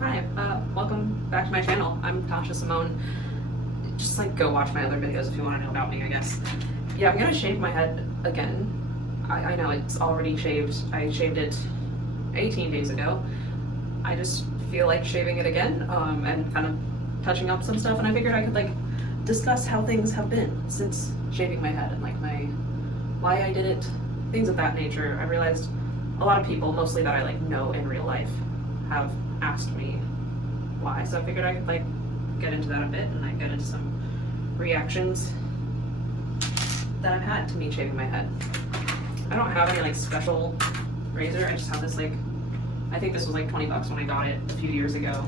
Hi, welcome back to my channel. I'm Tasha Simone. Just like go watch my other videos if you want to know about me, I guess. Yeah, I'm gonna shave my head again. I know it's already shaved. I shaved it 18 days ago. I just feel like shaving it again and kind of touching up some stuff, and I figured I could like discuss how things have been since shaving my head and like why I did it, things of that nature. I realized a lot of people, mostly that I like know in real life, have asked me why, so I figured I could like get into that a bit and like get into some reactions that I've had to me shaving my head. I don't have any like special razor. I just have this like, I think this was like 20 bucks when I got it a few years ago.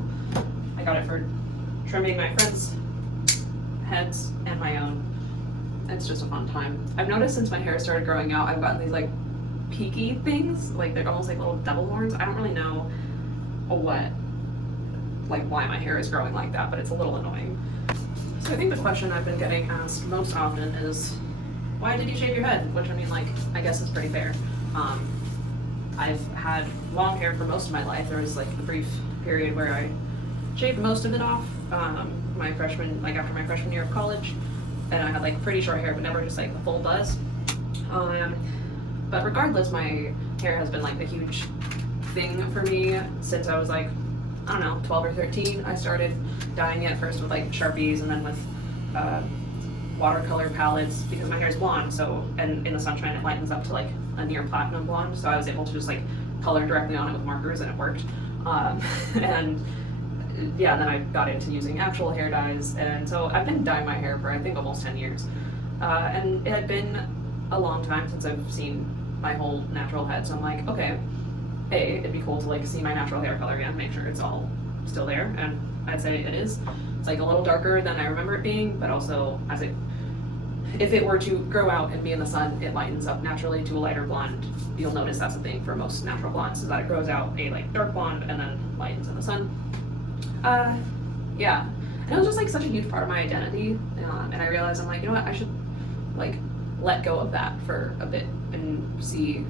I got it for trimming my friends' heads and my own. It's just a fun time. I've noticed since my hair started growing out, I've gotten these like peaky things, like they're almost like little devil horns. I don't really know why my hair is growing like that, but it's a little annoying. So I think the question I've been getting asked most often is, why did you shave your head? Which I mean, like, I guess it's pretty fair. I've had long hair for most of my life. There was like a brief period where I shaved most of it off after my freshman year of college, and I had like pretty short hair, but never just like a full buzz. But regardless, my hair has been like a huge thing for me since I was like, I don't know, 12 or 13. I started dyeing it first with like Sharpies and then with watercolor palettes because my hair is blonde, so, and in the sunshine it lightens up to like a near platinum blonde, so I was able to just like color directly on it with markers and it worked. And yeah, then I got into using actual hair dyes, and so I've been dyeing my hair for I think almost 10 years. And it had been a long time since I've seen my whole natural head, so I'm like, okay, hey, it'd be cool to like see my natural hair color again, make sure it's all still there, and I'd say it is. It's like a little darker than I remember it being, but also if it were to grow out and be in the sun, it lightens up naturally to a lighter blonde. You'll notice that's the thing for most natural blondes, is that it grows out a like dark blonde and then lightens in the sun. Yeah, and it was just like such a huge part of my identity, and I realized I'm like, you know what, I should like let go of that for a bit and see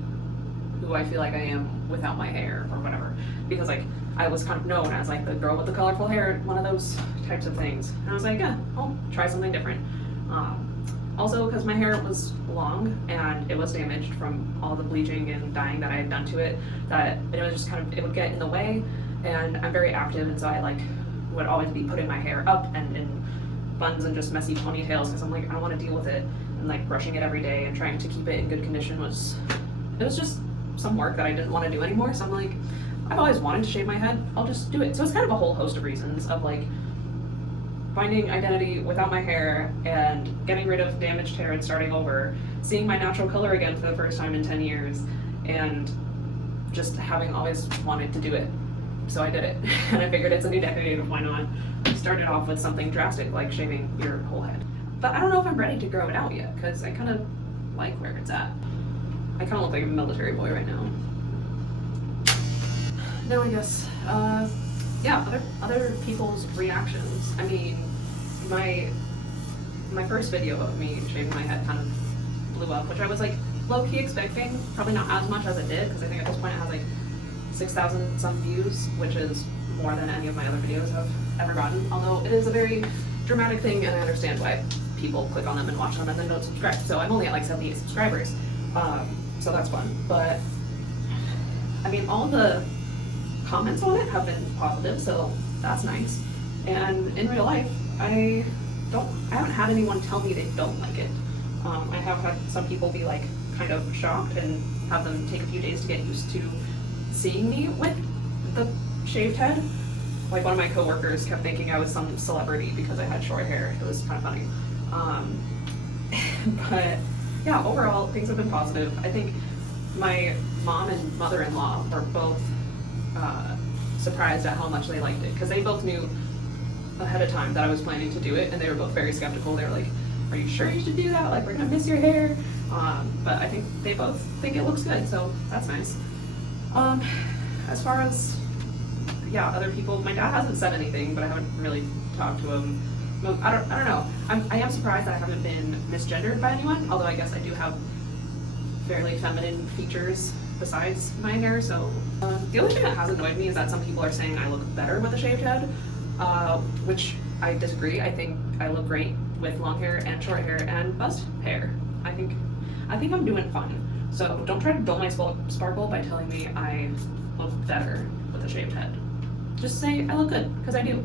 who I feel like I am without my hair or whatever, because like I was kind of known as like the girl with the colorful hair, one of those types of things, and I was like, yeah, I'll try something different. Also because my hair was long and it was damaged from all the bleaching and dyeing that I had done to it, that it was just kind of, it would get in the way, and I'm very active, and so I like would always be putting my hair up and in buns and just messy ponytails because I'm like, I don't want to deal with it, and like brushing it every day and trying to keep it in good condition was just some work that I didn't want to do anymore. So I'm like, I've always wanted to shave my head, I'll just do it. So it's kind of a whole host of reasons of like finding identity without my hair and getting rid of damaged hair and starting over, seeing my natural color again for the first time in 10 years, and just having always wanted to do it. So I did it. And I figured it's a new decade, why not? I started off with something drastic like shaving your whole head. But I don't know if I'm ready to grow it out yet, because I kind of like where it's at. I kind of look like a military boy right now. No, I guess, yeah, other people's reactions. I mean, my first video of me shaving my head kind of blew up, which I was like low-key expecting, probably not as much as it did, because I think at this point it has like 6,000 some views, which is more than any of my other videos have ever gotten, although it is a very dramatic thing, and I understand why people click on them and watch them and then don't subscribe. So I'm only at like 78 subscribers. So that's fun, but I mean, all the comments on it have been positive, so that's nice. And in real life, I haven't had anyone tell me they don't like it. I have had some people be like kind of shocked and have them take a few days to get used to seeing me with the shaved head. Like one of my coworkers kept thinking I was some celebrity because I had short hair. It was kind of funny. But yeah, overall, things have been positive. I think my mom and mother-in-law were both surprised at how much they liked it, because they both knew ahead of time that I was planning to do it, and they were both very skeptical. They were like, are you sure you should do that? Like, we're gonna miss your hair. But I think they both think it looks good, so that's nice. As far as, yeah, other people, my dad hasn't said anything, but I haven't really talked to him. I don't know. I am surprised that I haven't been misgendered by anyone, although I guess I do have fairly feminine features besides my hair. So the only thing that has annoyed me is that some people are saying I look better with a shaved head, which I disagree. I think I look great with long hair and short hair and buzzed hair. I think I'm doing fine. So don't try to dull my sparkle by telling me I look better with a shaved head. Just say I look good, because I do.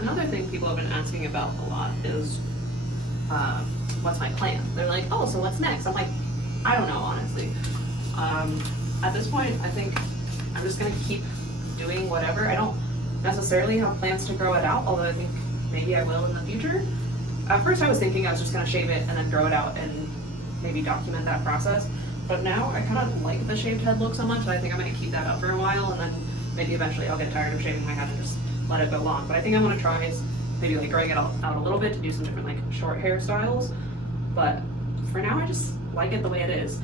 Another thing people have been asking about a lot is what's my plan? They're like, oh, so what's next? I'm like, I don't know, honestly. At this point, I think I'm just gonna keep doing whatever. I don't necessarily have plans to grow it out, although I think maybe I will in the future. At first I was thinking I was just gonna shave it and then grow it out and maybe document that process. But now I kind of like the shaved head look so much that I think I'm gonna keep that up for a while, and then maybe eventually I'll get tired of shaving my head and just let it go long. But I think I want to try is maybe like growing it out a little bit to do some different like short hairstyles. But for now I just like it the way it is.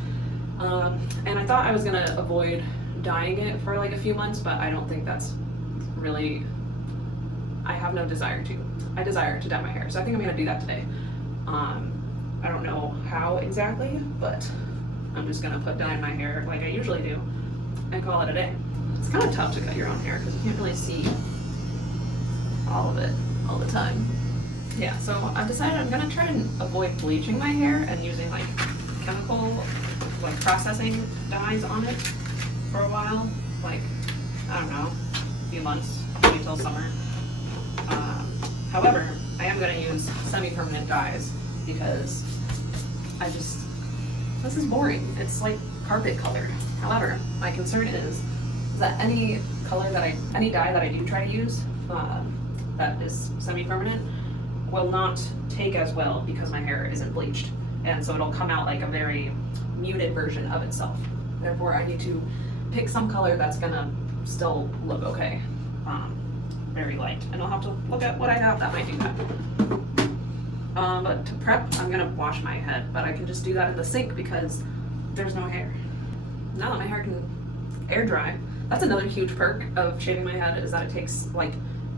And I thought I was gonna avoid dyeing it for like a few months, but I don't think that's really, I have no desire to. I desire to dye my hair, so I think I'm gonna do that today. I don't know how exactly, but I'm just gonna put dye in my hair like I usually do and call it a day. It's kind of tough to cut your own hair because you can't really see all of it all the time. Yeah, so I've decided I'm gonna try and avoid bleaching my hair and using like chemical, like processing dyes on it for a while. Like, I don't know, a few months, maybe till summer. However, I am gonna use semi-permanent dyes because this is boring. It's like carpet colored. However, my concern is that any dye that I do try to use that is semi-permanent will not take as well because my hair isn't bleached, and so it'll come out like a very muted version of itself. Therefore, I need to pick some color that's gonna still look okay, very light, and I'll have to look at what I have that might do that. But to prep, I'm gonna wash my head, but I can just do that in the sink because there's no hair. Now that my hair can air dry, that's another huge perk of shaving my head, is that it takes like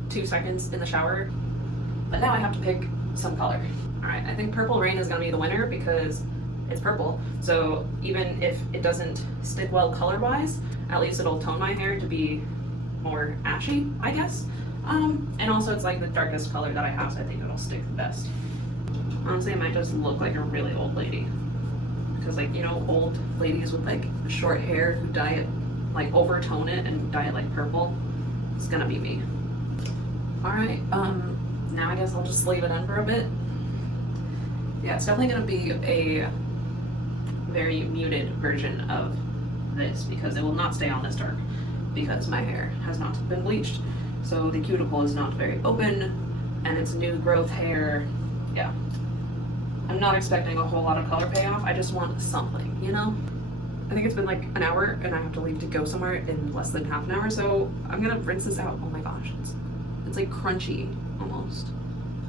2 seconds in the shower. But now I have to pick some color. All right, I think Purple Rain is gonna be the winner because it's purple. So even if it doesn't stick well color-wise, at least it'll tone my hair to be more ashy, I guess. And also it's like the darkest color that I have, so I think it'll stick the best. Honestly, I might just look like a really old lady. Because like, you know, old ladies with like short hair who dye it, like overtone it and dye it like purple, it's gonna be me. All right, now I guess I'll just leave it in for a bit. Yeah, it's definitely gonna be a very muted version of this because it will not stay on this dark because my hair has not been bleached. So the cuticle is not very open and it's new growth hair. Yeah, I'm not expecting a whole lot of color payoff. I just want something, you know? I think it's been like an hour and I have to leave to go somewhere in less than half an hour. So I'm gonna rinse this out. Oh my gosh, it's like crunchy almost.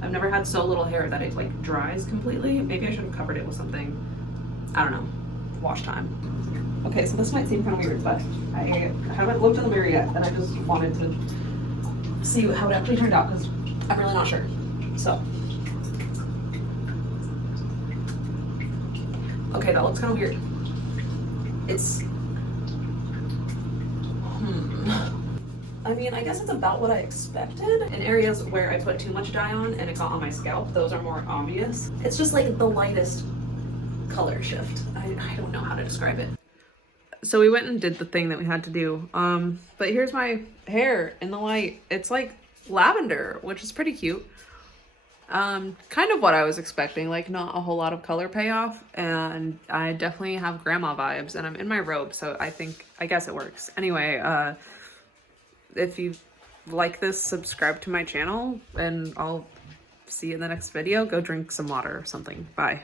I've never had so little hair that it like dries completely. Maybe I should have covered it with something, I don't know, wash time. Okay, so this might seem kind of weird, but I haven't looked in the mirror yet and I just wanted to see how it actually turned out because I'm really not sure. So, okay, that looks kind of weird. It's, I mean, I guess it's about what I expected. In areas where I put too much dye on and it got on my scalp, those are more obvious. It's just like the lightest color shift. I don't know how to describe it. So we went and did the thing that we had to do. But here's my hair in the light. It's like lavender, which is pretty cute. Kind of what I was expecting, like not a whole lot of color payoff, and I definitely have grandma vibes, and I'm in my robe, so I guess it works. Anyway, if you like this, subscribe to my channel, and I'll see you in the next video. Go drink some water or something. Bye.